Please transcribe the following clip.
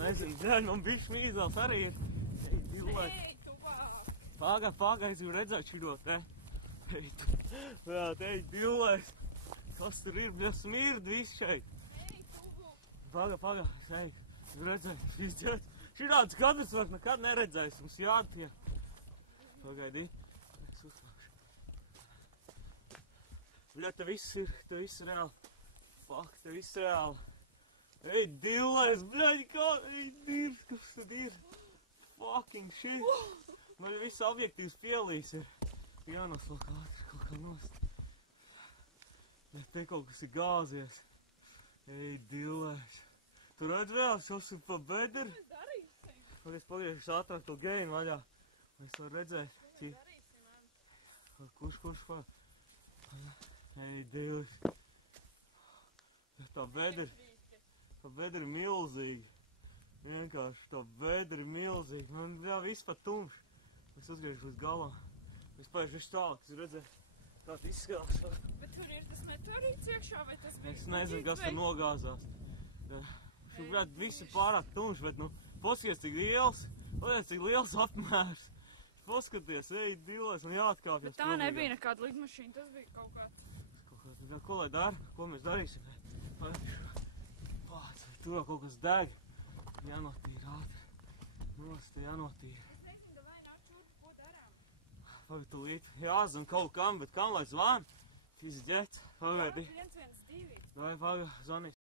nezinu, bļaļ, man bišķi mīzās arī ir. Ej, divlaik. Ej, tu vāk. Pagā, es gribu redzēt šito te. Ej, jā, te ej, divlaik. Kas tur ir, bļa, smird viss šeit. Ej, tu. Pagā, es eju, gribu redzēt. Šitādus kadrus vēl nekad neredzējis, mums jātie. Pagaidī, es uzlākšu. Bļa, te viss ir reāli. Fuck, te viss reāli. Ej, divlais, bļaļ, kas tad ir? Fucking shit. Man viss objektīvs pielīs ir. Jānoslok ātri kaut kā nost. Ja te kaut kas ir gāzies. Ej, divlais. Tu redz vēl, šos ir pa bedri? Mēs darīsim. Es pagriežu ātrāk to geinu vaļā. Es varu redzēt. Mēs darīsim, man. Kurš var? Ej, divlais. Tā bedri. Tā bedra ir milzīga. Vienkārši tā bedra ir milzīga. Man jā, viss pat tumšs. Es uzgriežu līdz galam. Es paiešu visu tālāk, es redzēju, kā tā izskatās. Bet tur ir tas meteorīts iekšā, vai tas bija? Es nezinu, kas tur nogāzās. Šobrīd viss ir pārāk tumšs, bet, paskaties, cik liels. Paskaties, cik liels apmērs. Paskaties, ej, divlais, man jāatkāpjas. Bet tā nebija nekāda lidmašīna, tas bija kaut kāds. Ko lai dara? Ko mēs darīsim? Tur kaut kas deg. Jānotīra ātri. Nost, jānotīra. Es nezinu, ka vai nāk šurp, ko darām. Pagaid, tu līdz jāzvan kaut kam, bet kam lai zvan? Šis ģets. Pagaidi. 112. Vai, pagaid, zvanīs.